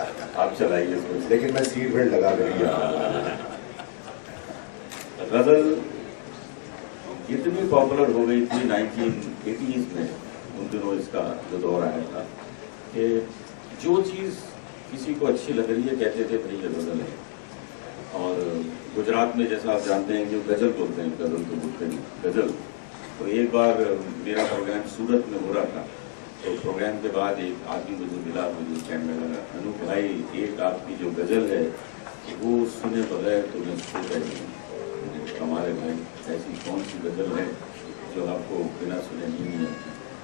आप चलाइए सोच। लेकिन मैं सीट बेल्ट लगा कर दिया। गजल इतनी पॉपुलर हो गई थी 1980s में, उन दिनों इसका जो दौर आया था कि जो चीज़ किसी को अच्छी लग रही है कहते थे भाई ये गजल है। और गुजरात में जैसा आप जानते हैं जो गजल बोलते हैं, गजल तो बोलते नहीं, गजल। तो एक बार मेरा प्रोग्राम सूरत में हो रहा था, तो प्रोग्राम के बाद एक आदमी मुझे मिला, मुझे कहने लगा अनूप भाई एक आपकी जो गजल है वो सुने बगैर तो मैं सोता ही नहीं। हमारे भाई ऐसी कौन सी गजल है जो आपको बिना सुने नहीं है?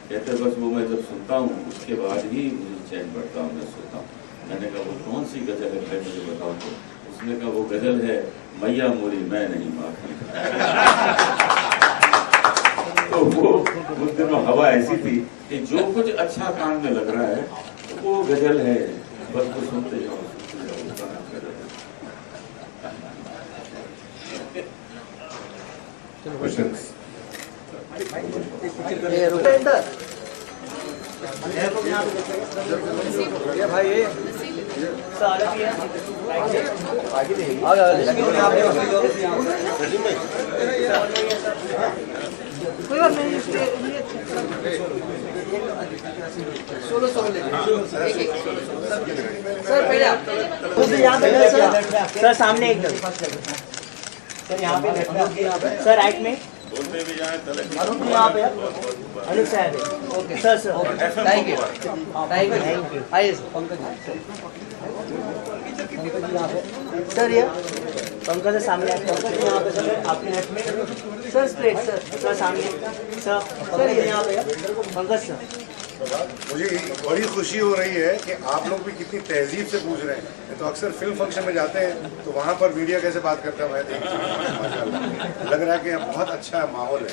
कहते बस वो मैं जब सुनता हूँ उसके बाद ही मुझे चैन बढ़ता हूँ, मैं सोता हूँ। मैंने कहा वो कौन सी गजल है भाई मुझे बताओ। तो उसने कहा वो गजल है मैया मोरी मैं नहीं माखन। तो वो उस दिनों हवा ऐसी थी कि जो कुछ अच्छा कान में लग रहा है तो वो गजल है, बस वो सुनते जाओ। क्वेश्चंस भाई सोलो सर पहले सर सामने एकदम सर यहाँ पे सर राइट में बोलते भी जाए अनुप यहाँ पे Anup sir okay sir thank you आइए पंकज यहाँ पे सर ये पंकज सामने पंकज यहाँ पे सर आपके लेफ्ट में सर स्ट्रेट सर सामने सर यहाँ पे पंकज सर। मुझे बड़ी खुशी हो रही है कि आप लोग भी कितनी तहजीब से पूछ रहे हैं। तो अक्सर फिल्म फंक्शन में जाते हैं तो वहाँ पर मीडिया कैसे बात करता है मैं देखती हूँ, लग रहा है कि बहुत अच्छा माहौल है।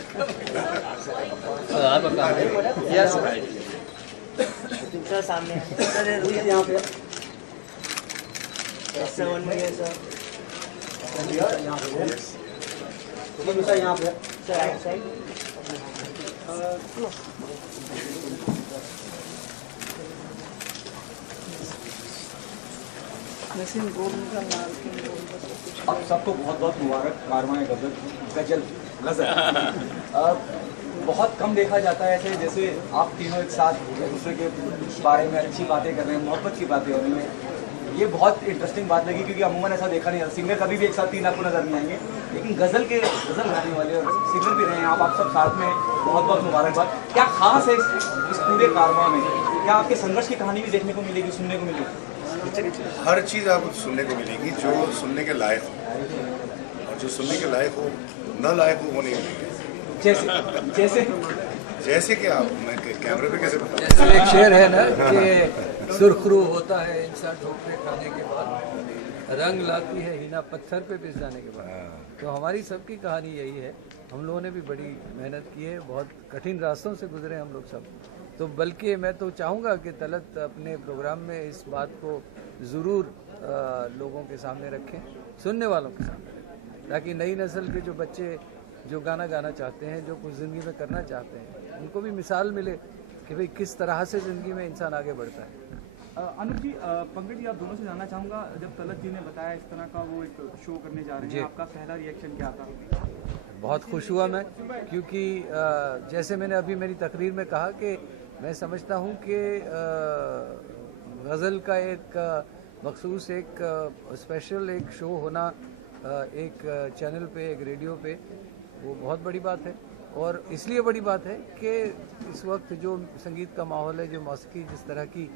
सर सामने सर यहाँ पे सर वन में सर यहाँ पे सर राइट साइड आप सबको बहुत बहुत मुबारक। कारवां गजल बहुत कम देखा जाता है ऐसे, जैसे आप तीनों एक साथ एक दूसरे के बारे में अच्छी बातें कर रहे हैं, मोहब्बत की बातें हो रही हैं। ये बहुत इंटरेस्टिंग बात लगी क्योंकि अमूमन ऐसा देखा नहीं, सिंगर कभी भी एक साथ तीन आपको नजर नहीं आएंगे, लेकिन गजल गाने वाले और सिंगर भी रहे हैं आप सब साथ में। बहुत बहुत मुबारकबाद। क्या खास है इस पूरे कारवां में? क्या आपके संघर्ष की कहानी भी देखने को मिलेगी, सुनने को मिलेगी? हर चीज़ आपको सुनने को मिलेगी जो सुनने के लायक हो, और जो सुनने के लायक हो न लायक हो वो नहीं मिलेगी। जैसे जैसे जैसे कि आप मैं कैमरे पे कैसे बताऊं? तो एक शेर है ना कि सुर्खरू होता है इंसान ठोकरे खाने के बाद, रंग लाती है हिना पत्थर पे पिस जाने के बाद। तो हमारी सबकी कहानी यही है। हम लोगों ने भी बड़ी मेहनत की है, बहुत कठिन रास्तों से गुजरे हम लोग सब। तो बल्कि मैं तो चाहूँगा कि तलत अपने प्रोग्राम में इस बात को ज़रूर लोगों के सामने रखें, सुनने वालों के सामने रखें, ताकि नई नस्ल के जो बच्चे जो गाना गाना चाहते हैं, जो कुछ ज़िंदगी में करना चाहते हैं, उनको भी मिसाल मिले कि भाई किस तरह से ज़िंदगी में इंसान आगे बढ़ता है। अनुप जी, पंकज जी, आप दोनों से जानना चाहूँगा, जब तलत जी ने बताया इस तरह का वो एक शो करने जा रहे हैं, आपका पहला रिएक्शन क्या था? बहुत खुश हुआ मैं, क्योंकि जैसे मैंने अभी मेरी तकरीर में कहा कि मैं समझता हूँ कि गज़ल का एक मखसूस एक स्पेशल एक शो होना एक चैनल पे, एक रेडियो पे, वो बहुत बड़ी बात है। और इसलिए बड़ी बात है कि इस वक्त जो संगीत का माहौल है, जो मौसीकी जिस तरह की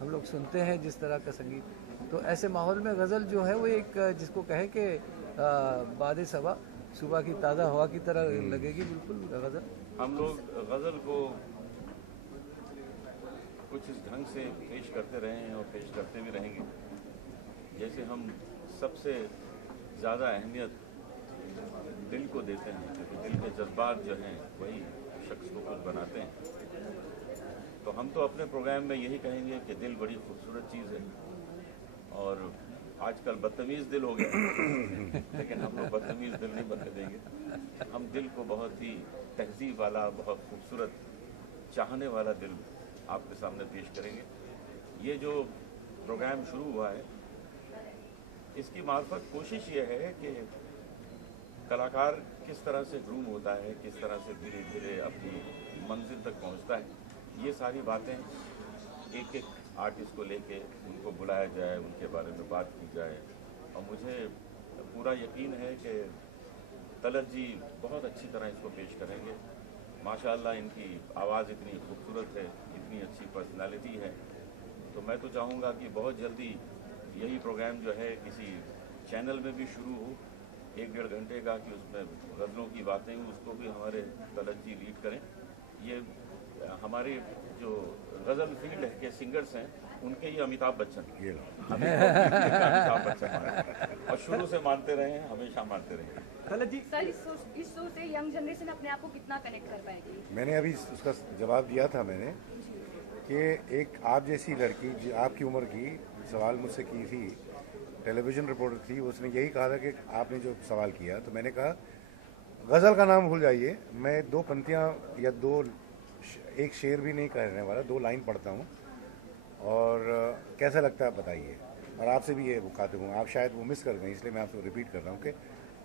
हम लोग सुनते हैं, जिस तरह का संगीत, तो ऐसे माहौल में गज़ल जो है वो एक जिसको कहे कि बाद सबा सुबह की ताज़ा हवा की तरह लगेगी बिल्कुल गज़ल। हम लोग गज़ल को कुछ इस ढंग से पेश करते रहे हैं और पेश करते भी रहेंगे, जैसे हम सबसे ज़्यादा अहमियत दिल को देते हैं, क्योंकि दिल के जज्बात जो हैं वही शख्स को कुछ बनाते हैं। तो हम तो अपने प्रोग्राम में यही कहेंगे कि दिल बड़ी खूबसूरत चीज़ है, और आजकल बदतमीज़ दिल हो गया लेकिन हम लोग बदतमीज़ दिल नहीं बनने देंगे। हम दिल को बहुत ही तहजीब वाला, बहुत खूबसूरत, चाहने वाला दिल आपके सामने पेश करेंगे। ये जो प्रोग्राम शुरू हुआ है, इसकी मार्फत कोशिश ये है कि कलाकार किस तरह से ग्रूम होता है, किस तरह से धीरे धीरे अपनी मंजिल तक पहुंचता है, ये सारी बातें एक एक आर्टिस्ट को लेके उनको बुलाया जाए, उनके बारे में बात की जाए। और मुझे पूरा यकीन है कि तलत जी बहुत अच्छी तरह इसको पेश करेंगे। माशाल्लाह इनकी आवाज़ इतनी खूबसूरत है, इतनी अच्छी पर्सनालिटी है, तो मैं तो चाहूँगा कि बहुत जल्दी यही प्रोग्राम जो है किसी चैनल में भी शुरू हो, 1-1.5 घंटे का, कि उसमें गज़लों की बातें हुई, उसको भी हमारे तलत जी लीड करें। ये हमारे जो गज़ल फील्ड है के सिंगर्स हैं, उनके ही अमिताभ बच्चन, अमिताभ बच्चन और शुरू से मानते रहे हैं, हमेशा मानते रहे। तलत जी सर, इस शो से यंग जनरेशन अपने आप को कितना कनेक्ट कर पाएगी? मैंने अभी उसका जवाब दिया था मैंने कि एक आप जैसी लड़की जो आपकी उम्र की सवाल मुझसे की थी, टेलीविज़न रिपोर्टर थी, उसने यही कहा था कि आपने जो सवाल किया, तो मैंने कहा गज़ल का नाम भूल जाइए, मैं 2 पंक्तियाँ या 1 शेर भी नहीं कहने वाला, 2 लाइन पढ़ता हूँ और कैसा लगता है बताइए। और आपसे भी ये मुखातिब हूँ, आप शायद वो मिस कर गए, इसलिए मैं आपसे रिपीट कर रहा हूँ कि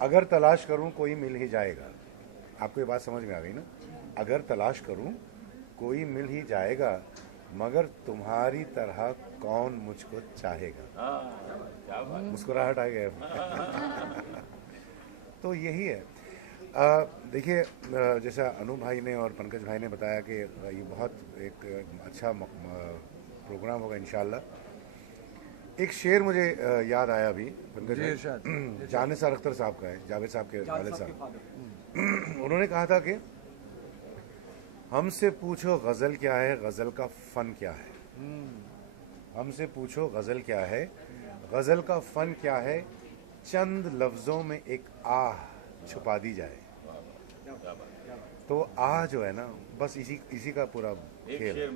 अगर तलाश करूँ कोई मिल ही जाएगा। आपको ये बात समझ में आ गई ना? अगर तलाश करूँ कोई मिल ही जाएगा, मगर तुम्हारी तरह कौन मुझको चाहेगा। मुस्कुराहट आ गया। तो यही है। देखिए, जैसा अनु भाई ने और पंकज भाई ने बताया कि ये बहुत एक अच्छा प्रोग्राम होगा इंशाल्लाह। एक शेर मुझे याद आया अभी, पंकज भाई, जानिसार अख्तर साहब का है, जावेद साहब के वालिद साहब। उन्होंने कहा था कि हमसे पूछो गज़ल क्या है, गज़ल का फ़न क्या है। हमसे पूछो गज़ल क्या है, गज़ल का फ़न क्या है, चंद लफ्ज़ों में एक आह छुपा दी जाए। तो आह जो है ना, बस इसी का पूरा खेल है।